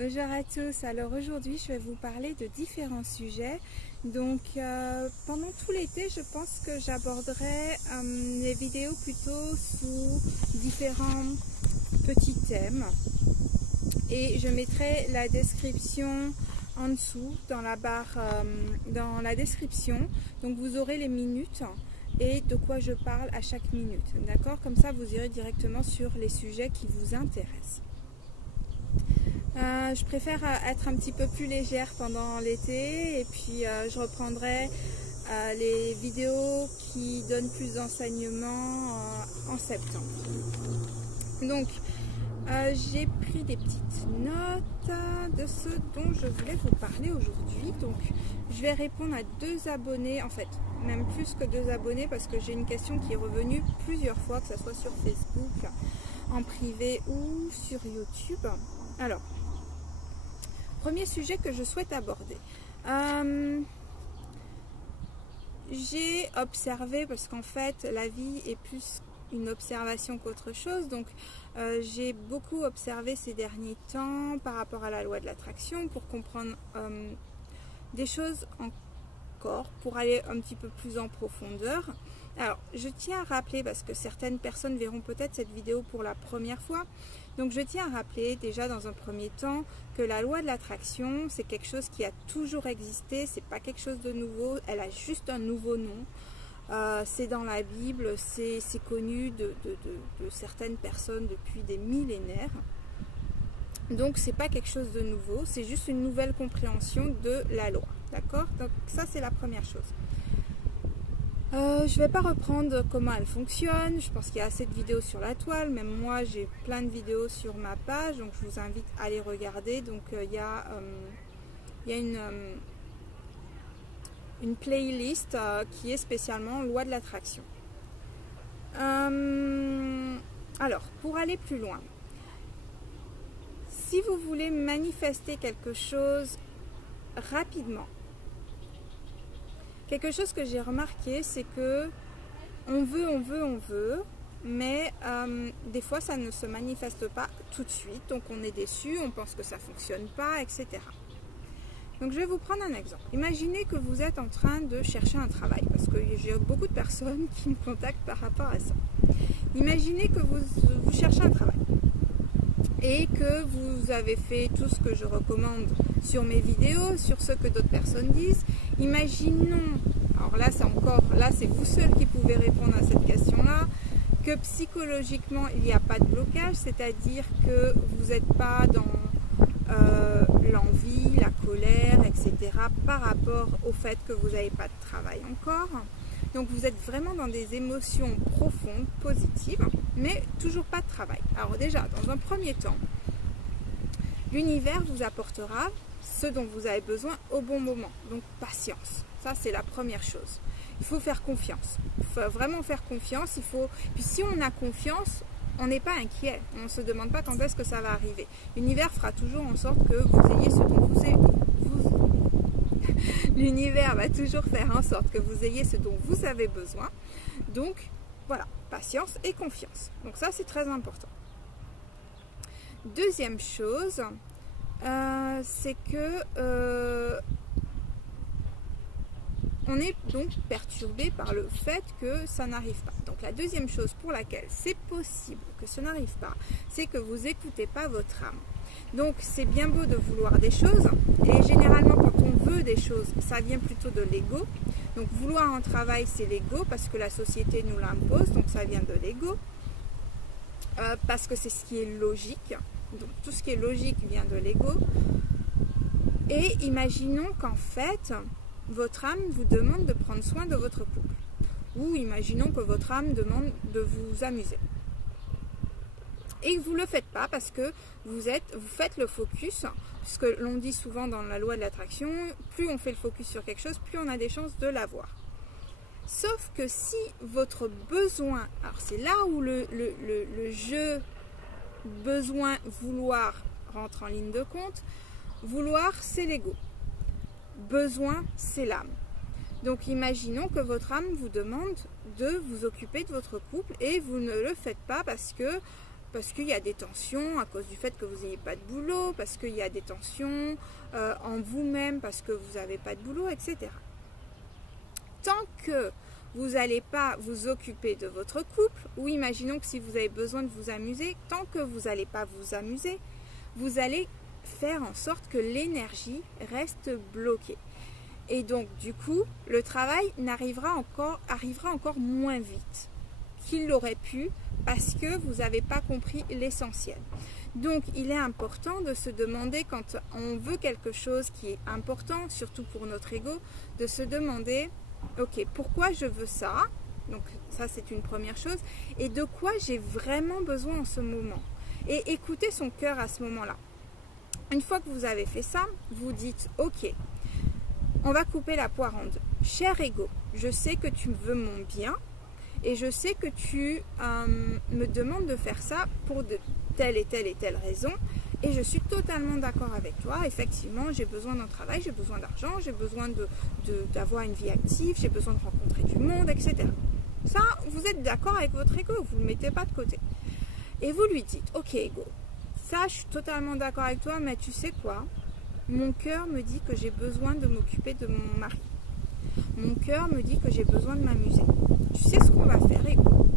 Bonjour à tous, alors aujourd'hui je vais vous parler de différents sujets. Donc pendant tout l'été je pense que j'aborderai les vidéos plutôt sous différents petits thèmes. Et je mettrai la description en dessous dans la barre, dans la description. Donc vous aurez les minutes et de quoi je parle à chaque minute. D'accord? Comme ça vous irez directement sur les sujets qui vous intéressent. Je préfère être un petit peu plus légère pendant l'été et puis je reprendrai les vidéos qui donnent plus d'enseignements en septembre. Donc j'ai pris des petites notes de ce dont je voulais vous parler aujourd'hui. Donc je vais répondre à 2 abonnés, en fait même plus que 2 abonnés parce que j'ai une question qui est revenue plusieurs fois, que ce soit sur Facebook, en privé ou sur YouTube. Alors, premier sujet que je souhaite aborder. J'ai observé, parce qu'en fait la vie est plus une observation qu'autre chose, donc j'ai beaucoup observé ces derniers temps par rapport à la loi de l'attraction pour comprendre des choses encore, pour aller un petit peu plus en profondeur. Alors je tiens à rappeler, parce que certaines personnes verront peut-être cette vidéo pour la première fois, donc je tiens à rappeler déjà dans un premier temps que la loi de l'attraction c'est quelque chose qui a toujours existé, c'est pas quelque chose de nouveau, elle a juste un nouveau nom. C'est dans la Bible, c'est connu de certaines personnes depuis des millénaires. Donc c'est pas quelque chose de nouveau, c'est juste une nouvelle compréhension de la loi. D'accord? Donc ça c'est la première chose. Je ne vais pas reprendre comment elle fonctionne, je pense qu'il y a assez de vidéos sur la toile, même moi j'ai plein de vidéos sur ma page, donc je vous invite à les regarder. Donc il y a une playlist qui est spécialement loi de l'attraction. Alors, pour aller plus loin, si vous voulez manifester quelque chose rapidement, quelque chose que j'ai remarqué, c'est que on veut, mais des fois ça ne se manifeste pas tout de suite, donc on est déçu, on pense que ça ne fonctionne pas, etc. Donc je vais vous prendre un exemple. Imaginez que vous êtes en train de chercher un travail, parce que j'ai beaucoup de personnes qui me contactent par rapport à ça. Imaginez que vous cherchez un travail et que vous avez fait tout ce que je recommande sur mes vidéos, sur ce que d'autres personnes disent. Imaginons, alors là c'est vous seul qui pouvez répondre à cette question-là, que psychologiquement il n'y a pas de blocage, c'est-à-dire que vous n'êtes pas dans l'envie, la colère, etc. par rapport au fait que vous n'avez pas de travail encore. Donc vous êtes vraiment dans des émotions profondes, positives, mais toujours pas de travail. Alors déjà, dans un premier temps, l'univers vous apportera ce dont vous avez besoin au bon moment. Donc patience, ça c'est la première chose. Il faut faire confiance, il faut vraiment faire confiance. Puis si on a confiance, on n'est pas inquiet, on ne se demande pas quand est-ce que ça va arriver. L'univers fera toujours en sorte que vous ayez ce dont vous avez besoin. L'univers va toujours faire en sorte que vous ayez ce dont vous avez besoin. Donc voilà, patience et confiance. Donc ça c'est très important. Deuxième chose, c'est que on est donc perturbé par le fait que ça n'arrive pas. Donc la deuxième chose pour laquelle c'est possible que ça n'arrive pas, c'est que vous n'écoutez pas votre âme. Donc c'est bien beau de vouloir des choses, et généralement quand on veut des choses, ça vient plutôt de l'ego. Donc vouloir un travail c'est l'ego, parce que la société nous l'impose, donc ça vient de l'ego. Parce que c'est ce qui est logique, donc tout ce qui est logique vient de l'ego. Et imaginons qu'en fait, votre âme vous demande de prendre soin de votre couple. Ou imaginons que votre âme demande de vous amuser. Et que vous ne le faites pas parce que vous faites le focus, puisque l'on dit souvent dans la loi de l'attraction, plus on fait le focus sur quelque chose, plus on a des chances de l'avoir. Sauf que si votre besoin, alors c'est là où le jeu besoin, vouloir rentre en ligne de compte. Vouloir c'est l'ego, besoin c'est l'âme. Donc imaginons que votre âme vous demande de vous occuper de votre couple et vous ne le faites pas parce que parce qu'il y a des tensions à cause du fait que vous n'ayez pas de boulot, parce qu'il y a des tensions en vous-même, parce que vous n'avez pas de boulot, etc. Tant que vous n'allez pas vous occuper de votre couple, ou imaginons que si vous avez besoin de vous amuser, tant que vous n'allez pas vous amuser, vous allez faire en sorte que l'énergie reste bloquée. Et donc, du coup, le travail arrivera encore moins vite qu'il l'aurait pu parce que vous n'avez pas compris l'essentiel. Donc, il est important de se demander, quand on veut quelque chose qui est important, surtout pour notre ego, de se demander, ok, pourquoi je veux ça? Donc, ça, c'est une première chose. Et de quoi j'ai vraiment besoin en ce moment? Et écoutez son cœur à ce moment-là. Une fois que vous avez fait ça, vous dites, ok, on va couper la poire en deux. Cher ego, je sais que tu veux mon bien et je sais que tu me demandes de faire ça pour de telle et telle raison et je suis totalement d'accord avec toi. Effectivement, j'ai besoin d'un travail, j'ai besoin d'argent, j'ai besoin d'avoir une vie active, j'ai besoin de rencontrer du monde, etc. Ça, vous êtes d'accord avec votre ego, vous ne le mettez pas de côté. Et vous lui dites, ok ego, ça je suis totalement d'accord avec toi, mais tu sais quoi? Mon cœur me dit que j'ai besoin de m'occuper de mon mari. Mon cœur me dit que j'ai besoin de m'amuser. Tu sais ce qu'on va faire, ego?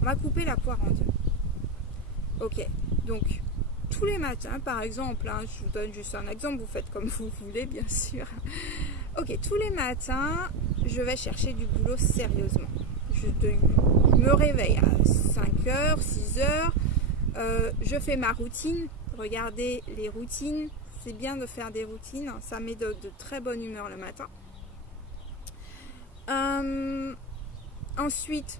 On va couper la poire en deux. Ok, donc tous les matins, par exemple, hein, je vous donne juste un exemple, vous faites comme vous voulez, bien sûr. Ok, tous les matins, je vais chercher du boulot sérieusement. Je me réveille à 5h, 6h, je fais ma routine. Regardez les routines, c'est bien de faire des routines, ça met de très bonne humeur le matin. Ensuite,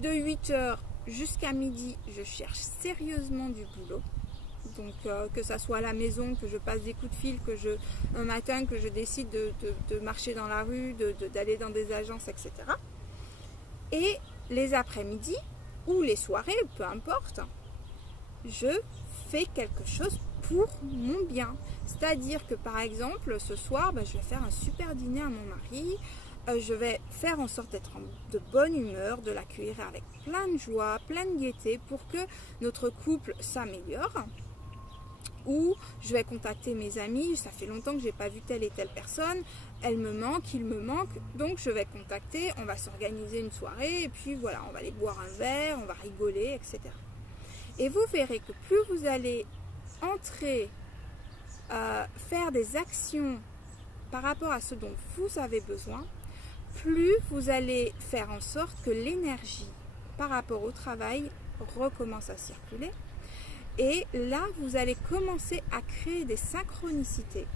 de 8h jusqu'à midi, je cherche sérieusement du boulot. Donc que ça soit à la maison, que je passe des coups de fil, un matin que je décide de marcher dans la rue, d'aller dans des agences, etc. Et les après-midi ou les soirées, peu importe, je fais quelque chose pour mon bien. C'est-à-dire que par exemple, ce soir, je vais faire un super dîner à mon mari, je vais faire en sorte d'être de bonne humeur, de l'accueillir avec plein de joie, plein de gaieté pour que notre couple s'améliore. Ou je vais contacter mes amis, ça fait longtemps que je n'ai pas vu telle et telle personne, elle me manque, il me manque, donc je vais contacter, on va s'organiser une soirée et puis voilà, on va aller boire un verre, on va rigoler, etc. Et vous verrez que plus vous allez entrer, faire des actions par rapport à ce dont vous avez besoin, plus vous allez faire en sorte que l'énergie par rapport au travail recommence à circuler. Et là, vous allez commencer à créer des synchronicités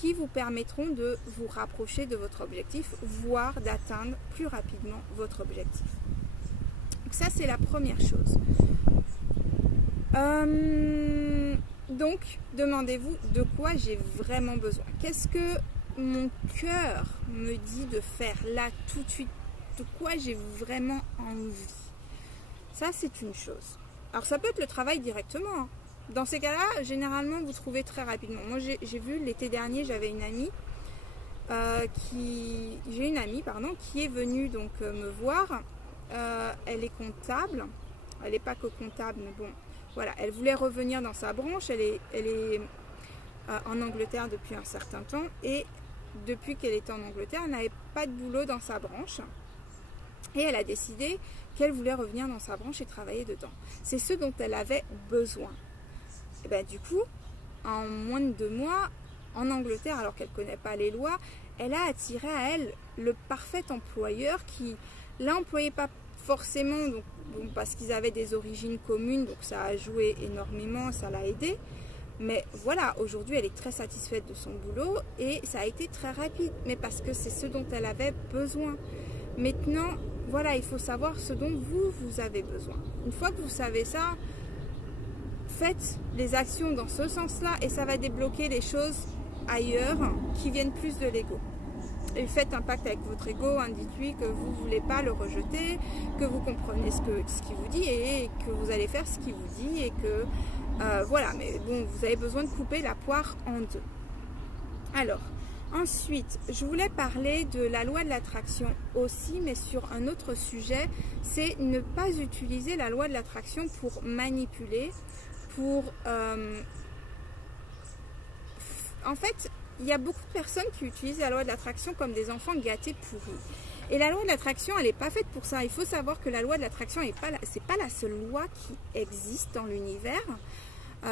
qui vous permettront de vous rapprocher de votre objectif, voire d'atteindre plus rapidement votre objectif. Donc ça, c'est la première chose. Donc, demandez-vous de quoi j'ai vraiment besoin. Qu'est-ce que mon cœur me dit de faire là, tout de suite? De quoi j'ai vraiment envie? Ça, c'est une chose. Alors, ça peut être le travail directement. Hein. Dans ces cas-là, généralement, vous trouvez très rapidement. Moi, j'ai vu l'été dernier, j'avais une amie qui est venue donc me voir. Elle est comptable. Elle n'est pas que comptable, mais bon, voilà. Elle voulait revenir dans sa branche. Elle est en Angleterre depuis un certain temps. Et depuis qu'elle était en Angleterre, elle n'avait pas de boulot dans sa branche. Et elle a décidé qu'elle voulait revenir dans sa branche et travailler dedans. C'est ce dont elle avait besoin. Et bien, du coup, en moins de 2 mois, en Angleterre, alors qu'elle ne connaît pas les lois, elle a attiré à elle le parfait employeur qui l'a employé pas forcément donc, parce qu'ils avaient des origines communes, donc ça a joué énormément, ça l'a aidé. Mais voilà, aujourd'hui, elle est très satisfaite de son boulot et ça a été très rapide, mais parce que c'est ce dont elle avait besoin. Maintenant, voilà, il faut savoir ce dont vous avez besoin. Une fois que vous savez ça, faites les actions dans ce sens-là et ça va débloquer les choses ailleurs qui viennent plus de l'ego. Et faites un pacte avec votre ego, hein, dites-lui que vous ne voulez pas le rejeter, que vous comprenez ce qu'il vous dit et que vous allez faire ce qu'il vous dit et que voilà, mais bon, vous avez besoin de couper la poire en deux. Alors, Ensuite, je voulais parler de la loi de l'attraction aussi, mais sur un autre sujet, c'est ne pas utiliser la loi de l'attraction pour manipuler, pour... En fait, il y a beaucoup de personnes qui utilisent la loi de l'attraction comme des enfants gâtés pourris. Et la loi de l'attraction, elle n'est pas faite pour ça. Il faut savoir que la loi de l'attraction, c'est pas la seule loi qui existe dans l'univers.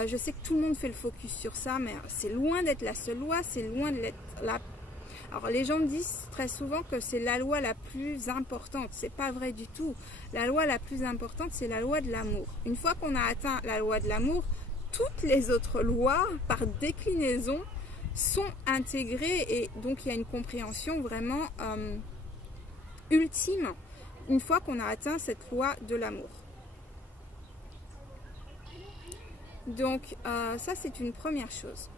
Je sais que tout le monde fait le focus sur ça, mais c'est loin d'être la seule loi, c'est loin d'être la... Alors les gens me disent très souvent que c'est la loi la plus importante. C'est pas vrai du tout. La loi la plus importante, c'est la loi de l'amour. Une fois qu'on a atteint la loi de l'amour, toutes les autres lois, par déclinaison, sont intégrées et donc il y a une compréhension vraiment ultime une fois qu'on a atteint cette loi de l'amour. Donc ça c'est une première chose.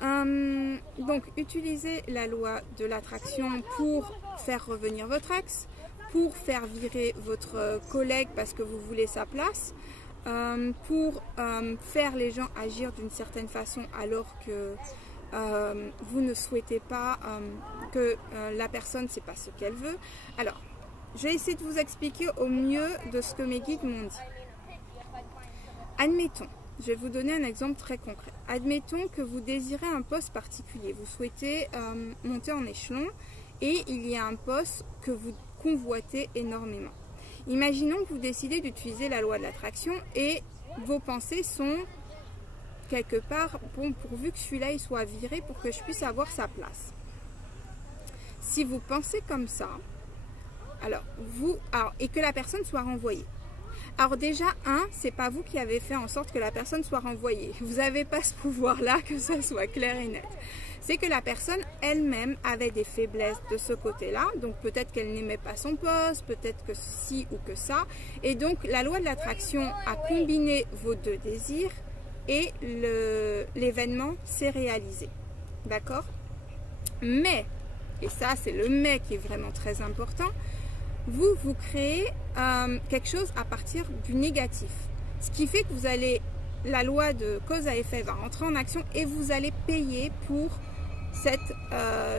Donc utilisez la loi de l'attraction pour faire revenir votre ex, pour faire virer votre collègue parce que vous voulez sa place, pour faire les gens agir d'une certaine façon alors que vous ne souhaitez pas que la personne ne sait pas ce qu'elle veut. Alors, je vais essayer de vous expliquer au mieux de ce que mes guides m'ont dit. Admettons, je vais vous donner un exemple très concret. Admettons que vous désirez un poste particulier. Vous souhaitez monter en échelon et il y a un poste que vous convoitez énormément. Imaginons que vous décidez d'utiliser la loi de l'attraction et vos pensées sont quelque part, bon, pourvu que celui-là il soit viré pour que je puisse avoir sa place. Si vous pensez comme ça, et que la personne soit renvoyée. Alors déjà, c'est pas vous qui avez fait en sorte que la personne soit renvoyée. Vous n'avez pas ce pouvoir-là, que ça soit clair et net. C'est que la personne elle-même avait des faiblesses de ce côté-là. Donc peut-être qu'elle n'aimait pas son poste, peut-être que ci ou que ça. Et donc la loi de l'attraction a combiné vos deux désirs et l'événement s'est réalisé. D'accord? Mais, et ça c'est le mais qui est vraiment très important, vous créez quelque chose à partir du négatif. Ce qui fait que vous allez, la loi de cause à effet va rentrer en action et vous allez payer pour cette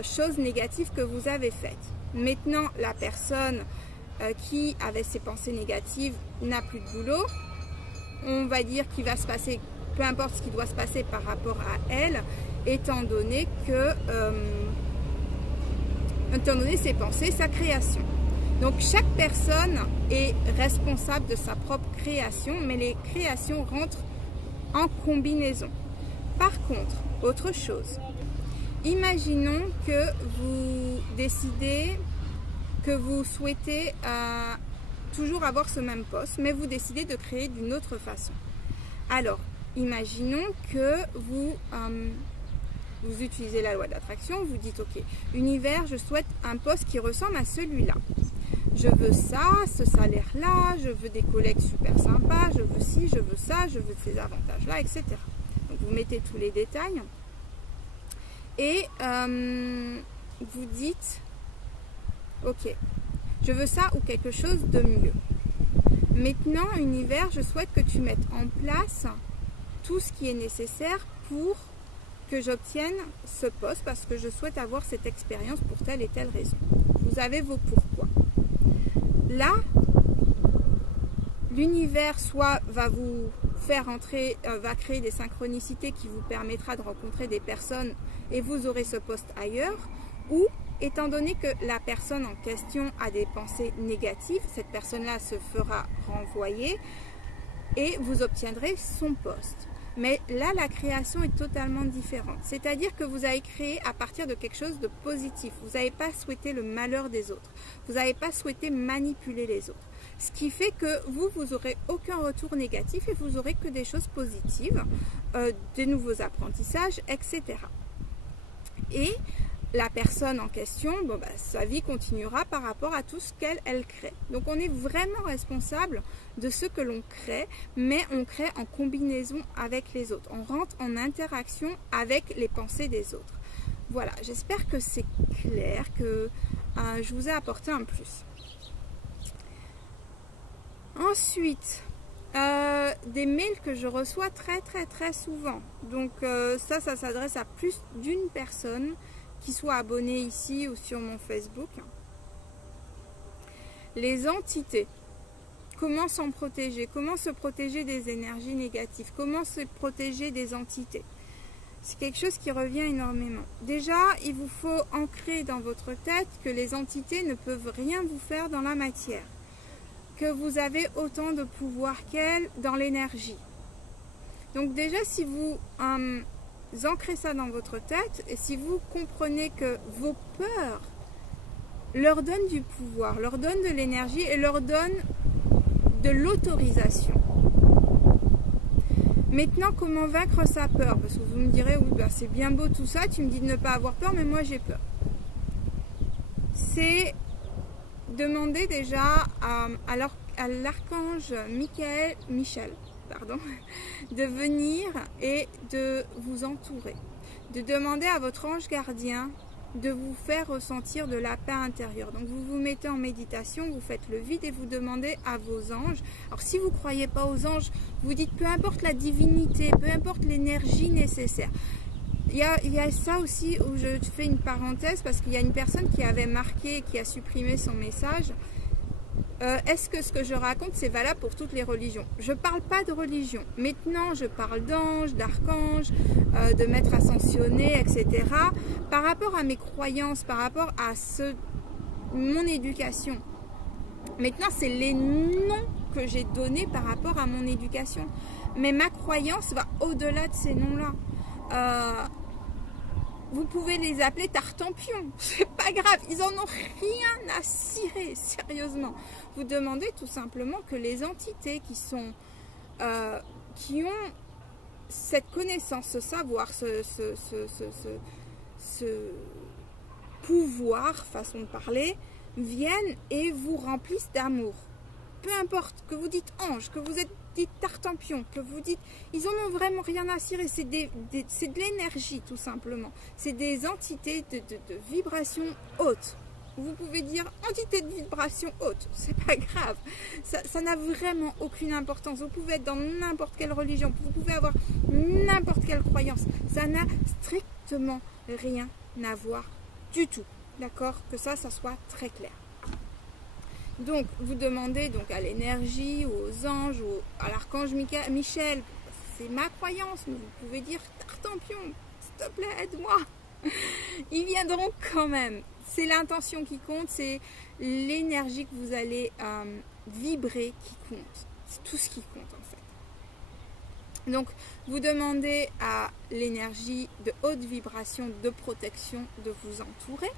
chose négative que vous avez faite. Maintenant, la personne qui avait ses pensées négatives n'a plus de boulot. On va dire qu'il va se passer, peu importe ce qui doit se passer par rapport à elle, étant donné ses pensées, sa création. Donc chaque personne est responsable de sa propre création, mais les créations rentrent en combinaison. Par contre, autre chose, imaginons que vous décidez que vous souhaitez toujours avoir ce même poste, mais vous décidez de créer d'une autre façon. Alors, imaginons que vous utilisez la loi de l'attraction, vous dites ok, univers, je souhaite un poste qui ressemble à celui-là. Je veux ça, ce salaire-là, je veux des collègues super sympas, je veux ci, je veux ça, je veux ces avantages-là, etc. Donc vous mettez tous les détails et vous dites ok, je veux ça ou quelque chose de mieux. Maintenant, univers, je souhaite que tu mettes en place tout ce qui est nécessaire pour que j'obtienne ce poste parce que je souhaite avoir cette expérience pour telle et telle raison. Vous avez vos pourquoi. Là, l'univers soit va vous faire entrer, va créer des synchronicités qui vous permettra de rencontrer des personnes et vous aurez ce poste ailleurs, ou étant donné que la personne en question a des pensées négatives, cette personne-là se fera renvoyer et vous obtiendrez son poste. Mais là, la création est totalement différente. C'est-à-dire que vous avez créé à partir de quelque chose de positif. Vous n'avez pas souhaité le malheur des autres. Vous n'avez pas souhaité manipuler les autres. Ce qui fait que vous n'aurez aucun retour négatif et vous n'aurez que des choses positives, des nouveaux apprentissages, etc. Et la personne en question, sa vie continuera par rapport à tout ce qu'elle crée. Donc on est vraiment responsable de ce que l'on crée, mais on crée en combinaison avec les autres. On rentre en interaction avec les pensées des autres. Voilà, j'espère que c'est clair, que je vous ai apporté un plus. Ensuite, des mails que je reçois très souvent. Donc ça s'adresse à plus d'une personne qu'ils soient abonnés ici ou sur mon Facebook. Les entités. Comment s'en protéger? Comment se protéger des énergies négatives? Comment se protéger des entités? C'est quelque chose qui revient énormément. Déjà, il vous faut ancrer dans votre tête que les entités ne peuvent rien vous faire dans la matière. Que vous avez autant de pouvoir qu'elles dans l'énergie. Donc déjà, si vous ancrez ça dans votre tête et si vous comprenez que vos peurs leur donnent du pouvoir, leur donnent de l'énergie et leur donnent de l'autorisation. Maintenant, comment vaincre sa peur? Parce que vous me direz, oui, ben, c'est bien beau tout ça, tu me dis de ne pas avoir peur, mais moi j'ai peur. C'est demander déjà à l'archange Michel, de venir et de vous entourer. De demander à votre ange gardien de vous faire ressentir de la paix intérieure. Donc vous vous mettez en méditation, vous faites le vide et vous demandez à vos anges. Alors si vous ne croyez pas aux anges, vous dites peu importe la divinité, peu importe l'énergie nécessaire. Il y a ça aussi où je fais une parenthèse parce qu'il y a une personne qui avait marqué, qui a supprimé son message. Est-ce que ce que je raconte c'est valable pour toutes les religions? Je ne parle pas de religion. Maintenant, je parle d'anges, d'archanges, de maîtres ascensionnés, etc. Par rapport à mes croyances, par rapport à mon éducation. Maintenant, c'est les noms que j'ai donnés par rapport à mon éducation. Mais ma croyance va au-delà de ces noms-là. Vous pouvez les appeler tartampions, c'est pas grave, ils en ont rien à cirer, sérieusement. Vous demandez tout simplement que les entités qui ont cette connaissance, ce savoir, ce pouvoir, façon de parler, viennent et vous remplissent d'amour. Peu importe, que vous dites ange, que vous dites tartampion, que vous dites... Ils en ont vraiment rien à cirer, c'est de l'énergie tout simplement. C'est des entités de vibration haute. Vous pouvez dire entité de vibration haute, c'est pas grave. Ça n'a vraiment aucune importance. Vous pouvez être dans n'importe quelle religion, vous pouvez avoir n'importe quelle croyance. Ça n'a strictement rien à voir du tout. D'accord? Que ça soit très clair. Donc, vous demandez donc à l'énergie, aux anges, à l'archange Michel, c'est ma croyance, mais vous pouvez dire tartampion, s'il te plaît, aide-moi. Ils viendront quand même. C'est l'intention qui compte, c'est l'énergie que vous allez vibrer qui compte. C'est tout ce qui compte en fait. Donc, vous demandez à l'énergie de haute vibration, de protection, de vous entourer,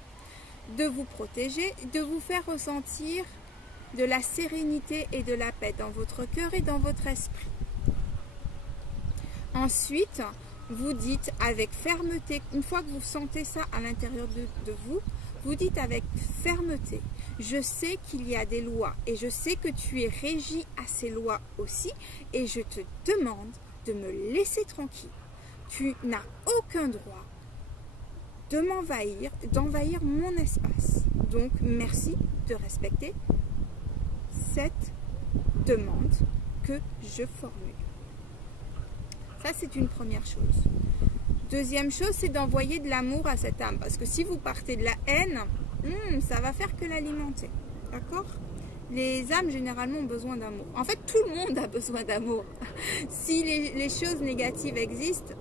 de vous protéger, de vous faire ressentir de la sérénité et de la paix dans votre cœur et dans votre esprit. Ensuite, vous dites avec fermeté, une fois que vous sentez ça à l'intérieur de vous, vous dites avec fermeté, je sais qu'il y a des lois et je sais que tu es régi à ces lois aussi et je te demande de me laisser tranquille. Tu n'as aucun droit de m'envahir, d'envahir mon espace. Donc, merci de respecter cette demande que je formule. Ça, c'est une première chose. Deuxième chose, c'est d'envoyer de l'amour à cette âme. Parce que si vous partez de la haine, ça va faire que l'alimenter. D'accord? Les âmes, généralement, ont besoin d'amour. En fait, tout le monde a besoin d'amour. Si les choses négatives existent,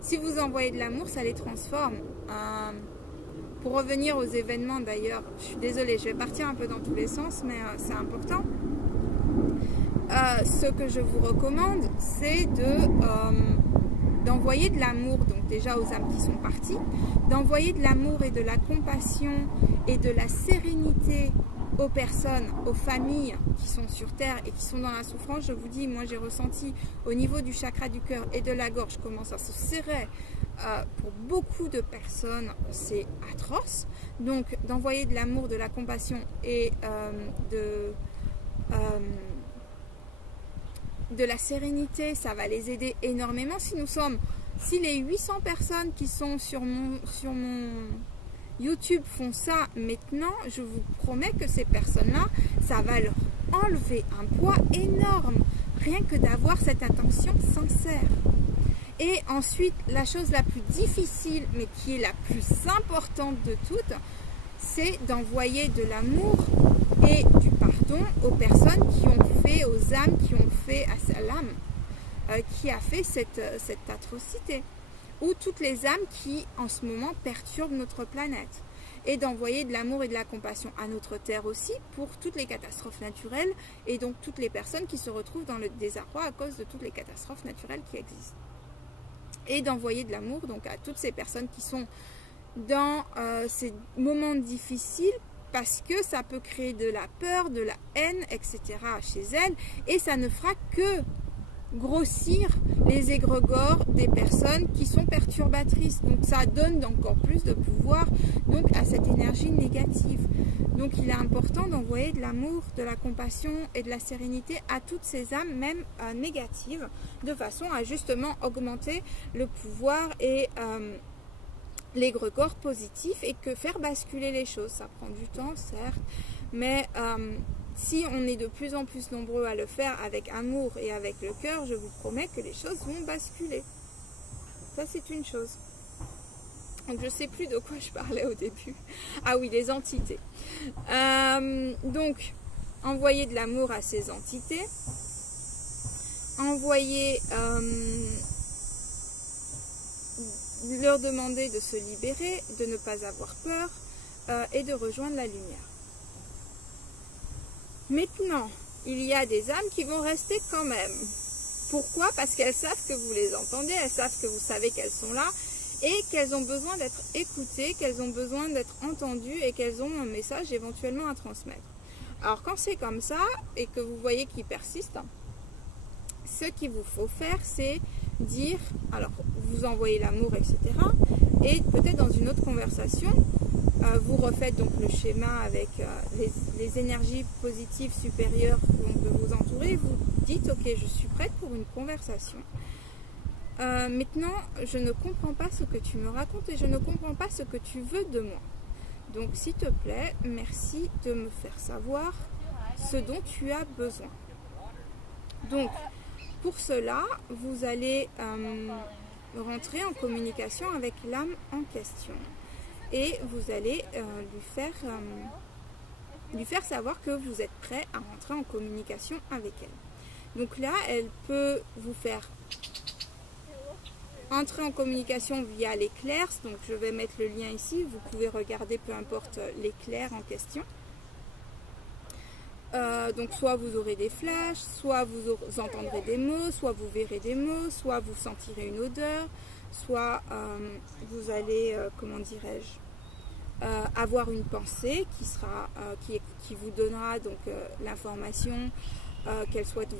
si vous envoyez de l'amour, ça les transforme. Pour revenir aux événements d'ailleurs, je suis désolée, je vais partir un peu dans tous les sens, mais c'est important. Ce que je vous recommande, c'est d'envoyer de l'amour, donc déjà aux âmes qui sont parties, d'envoyer de l'amour et de la compassion et de la sérénité aux personnes, aux familles qui sont sur Terre et qui sont dans la souffrance. Je vous dis, moi j'ai ressenti au niveau du chakra du cœur et de la gorge comment ça se serrait. Pour beaucoup de personnes, c'est atroce. Donc, d'envoyer de l'amour, de la compassion et de la sérénité, ça va les aider énormément. Si les 800 personnes qui sont sur mon YouTube font ça maintenant, je vous promets que ces personnes-là, ça va leur enlever un poids énorme, rien que d'avoir cette intention sincère. Et ensuite, la chose la plus difficile, mais qui est la plus importante de toutes, c'est d'envoyer de l'amour et du pardon aux personnes qui ont fait, aux âmes qui ont fait, à l'âme qui a fait cette atrocité, ou toutes les âmes qui en ce moment perturbent notre planète, et d'envoyer de l'amour et de la compassion à notre terre aussi pour toutes les catastrophes naturelles et donc toutes les personnes qui se retrouvent dans le désarroi à cause de toutes les catastrophes naturelles qui existent, et d'envoyer de l'amour donc à toutes ces personnes qui sont dans ces moments difficiles, parce que ça peut créer de la peur, de la haine, etc. chez elles, et ça ne fera que grossir les égrégores des personnes qui sont perturbatrices. Donc ça donne encore plus de pouvoir donc à cette énergie négative. Donc il est important d'envoyer de l'amour, de la compassion et de la sérénité à toutes ces âmes, même négatives, de façon à justement augmenter le pouvoir et l'égrégore positif, et que faire basculer les choses. Ça prend du temps, certes, mais si on est de plus en plus nombreux à le faire avec amour et avec le cœur, je vous promets que les choses vont basculer. Ça, c'est une chose. Donc, je ne sais plus de quoi je parlais au début. Ah oui, les entités. Donc, envoyer de l'amour à ces entités. Envoyer... leur demander de se libérer, de ne pas avoir peur et de rejoindre la lumière. Maintenant, il y a des âmes qui vont rester quand même. Pourquoi? Parce qu'elles savent que vous les entendez, elles savent que vous savez qu'elles sont là et qu'elles ont besoin d'être écoutées, qu'elles ont besoin d'être entendues et qu'elles ont un message éventuellement à transmettre. Alors quand c'est comme ça et que vous voyez qu'ils persistent, ce qu'il vous faut faire, c'est dire, alors vous envoyez l'amour, etc. Et peut-être dans une autre conversation, vous refaites donc le schéma avec les énergies positives supérieures qui vont vous entourer. Vous dites, ok, je suis prête pour une conversation. Maintenant, je ne comprends pas ce que tu me racontes et je ne comprends pas ce que tu veux de moi. Donc, s'il te plaît, merci de me faire savoir ce dont tu as besoin. Donc, pour cela, vous allez rentrer en communication avec l'âme en question. Et vous allez lui faire savoir que vous êtes prêt à rentrer en communication avec elle. Donc là, elle peut vous faire entrer en communication via l'éclair. Donc je vais mettre le lien ici. Vous pouvez regarder peu importe l'éclair en question. Donc soit vous aurez des flashs, soit vous entendrez des mots, soit vous verrez des mots, soit vous sentirez une odeur, soit vous allez, comment dirais-je, avoir une pensée qui vous donnera donc l'information qu'elle souhaite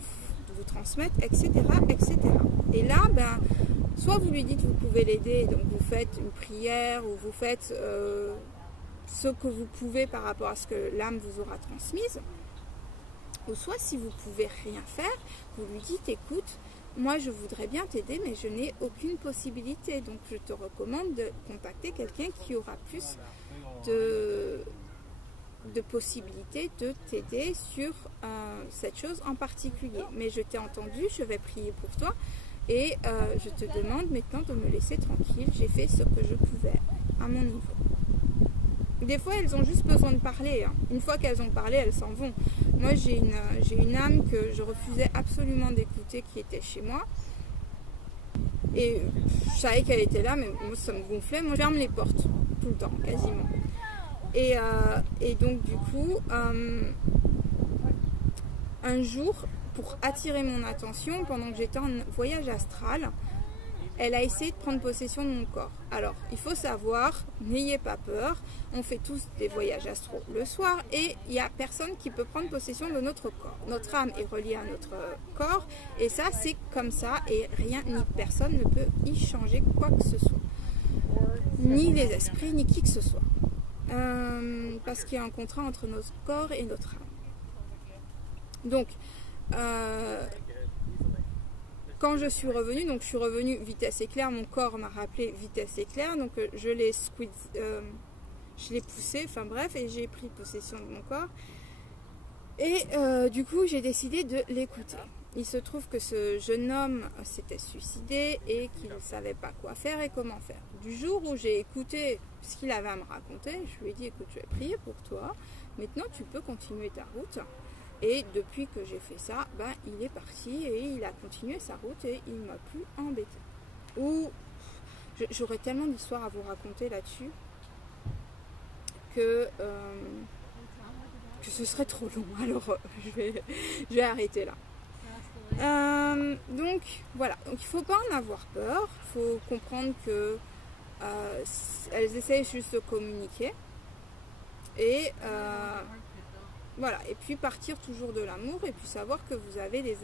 vous transmettre, etc., etc. Et là, ben, soit vous lui dites vous pouvez l'aider, donc vous faites une prière ou vous faites ce que vous pouvez par rapport à ce que l'âme vous aura transmise. Ou soit, si vous ne pouvez rien faire, vous lui dites, écoute, moi je voudrais bien t'aider, mais je n'ai aucune possibilité. Donc je te recommande de contacter quelqu'un qui aura plus de possibilités de t'aider sur cette chose en particulier. Mais je t'ai entendu, je vais prier pour toi et je te demande maintenant de me laisser tranquille. J'ai fait ce que je pouvais à mon niveau. Des fois, elles ont juste besoin de parler. Hein. Une fois qu'elles ont parlé, elles s'en vont. Moi, j'ai une âme que je refusais absolument d'écouter qui était chez moi. Et je savais qu'elle était là, mais moi, ça me gonflait. Moi, je ferme les portes tout le temps, quasiment. Et donc, du coup, un jour, pour attirer mon attention, pendant que j'étais en voyage astral, elle a essayé de prendre possession de mon corps. Alors, il faut savoir, n'ayez pas peur, on fait tous des voyages astraux le soir et il n'y a personne qui peut prendre possession de notre corps. Notre âme est reliée à notre corps et ça, c'est comme ça et rien ni personne ne peut y changer quoi que ce soit. Ni les esprits, ni qui que ce soit. Parce qu'il y a un contrat entre notre corps et notre âme. Donc, quand je suis revenue, donc je suis revenue vitesse éclair, mon corps m'a rappelé vitesse éclair, donc je l'ai poussé, enfin bref, et j'ai pris possession de mon corps. Et du coup, j'ai décidé de l'écouter. il se trouve que ce jeune homme s'était suicidé et qu'il ne savait pas quoi faire et comment faire. Du jour où j'ai écouté ce qu'il avait à me raconter, je lui ai dit, écoute, je vais prier pour toi, maintenant tu peux continuer ta route. Et depuis que j'ai fait ça, ben, il est parti et il a continué sa route et il ne m'a plus embêté. Ou j'aurais tellement d'histoires à vous raconter là-dessus que ce serait trop long. Alors je vais arrêter là. Donc voilà, donc, il ne faut pas en avoir peur, il faut comprendre que elles essayent juste de communiquer et voilà, et puis partir toujours de l'amour et puis savoir que vous avez les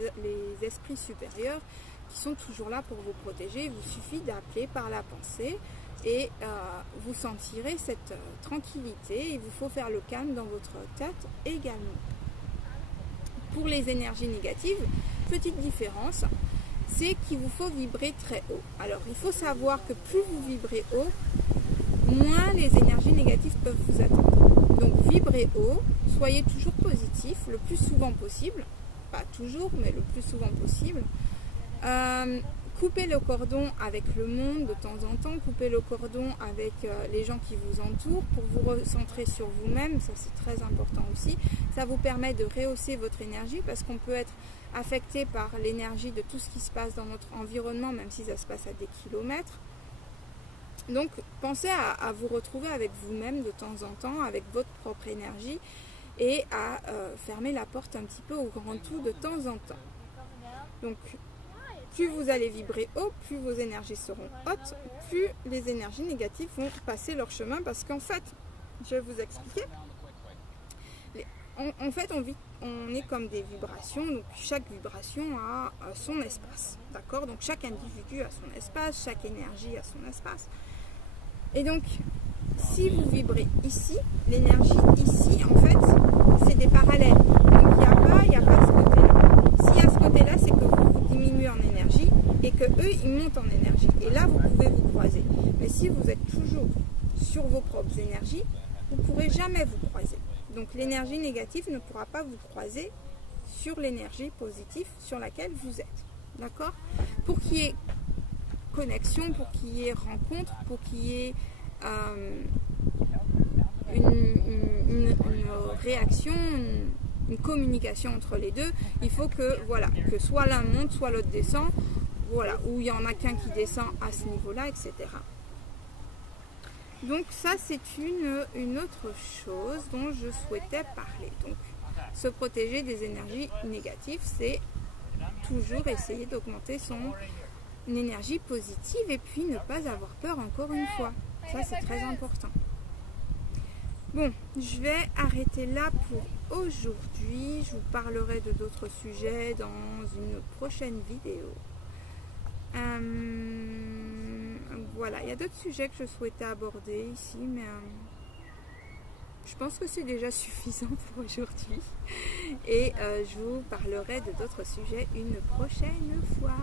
esprits supérieurs qui sont toujours là pour vous protéger. Il vous suffit d'appeler par la pensée et vous sentirez cette tranquillité. Il vous faut faire le calme dans votre tête également. Pour les énergies négatives, petite différence, c'est qu'il vous faut vibrer très haut. Alors, il faut savoir que plus vous vibrez haut, moins les énergies négatives peuvent vous atteindre. Donc, vibrez haut, soyez toujours positif le plus souvent possible. Pas toujours, mais le plus souvent possible. Coupez le cordon avec le monde de temps en temps, coupez le cordon avec les gens qui vous entourent pour vous recentrer sur vous-même, ça c'est très important aussi. Ça vous permet de rehausser votre énergie parce qu'on peut être affecté par l'énergie de tout ce qui se passe dans notre environnement, même si ça se passe à des kilomètres. Donc pensez à vous retrouver avec vous-même de temps en temps, avec votre propre énergie et à fermer la porte un petit peu au grand tout de temps en temps. Donc plus vous allez vibrer haut, plus vos énergies seront hautes, plus les énergies négatives vont passer leur chemin parce qu'en fait, je vais vous expliquer, en fait on est comme des vibrations, donc chaque vibration a son espace, d'accord? Donc chaque individu a son espace, chaque énergie a son espace. Et donc, si vous vibrez ici, l'énergie ici, en fait, c'est des parallèles. Donc il n'y a pas ce côté-là. S'il y a ce côté-là, c'est que vous diminuez en énergie et que eux, ils montent en énergie. Et là, vous pouvez vous croiser. Mais si vous êtes toujours sur vos propres énergies, vous ne pourrez jamais vous croiser. Donc l'énergie négative ne pourra pas vous croiser sur l'énergie positive sur laquelle vous êtes. D'accord? Pour qu'il y ait connexion, pour qu'il y ait rencontre, pour qu'il y ait une réaction, une communication entre les deux, il faut que, voilà, que soit l'un monte, soit l'autre descend, voilà, ou il y en a qu'un qui descend à ce niveau-là, etc. Donc ça, c'est une autre chose dont je souhaitais parler. Donc, se protéger des énergies négatives, c'est toujours essayer d'augmenter son énergie positive et puis ne pas avoir peur encore une fois. Ça, c'est très important. Bon, je vais arrêter là pour aujourd'hui. Je vous parlerai de d'autres sujets dans une prochaine vidéo. Voilà, il y a d'autres sujets que je souhaitais aborder ici, mais je pense que c'est déjà suffisant pour aujourd'hui. Et je vous parlerai de d'autres sujets une prochaine fois.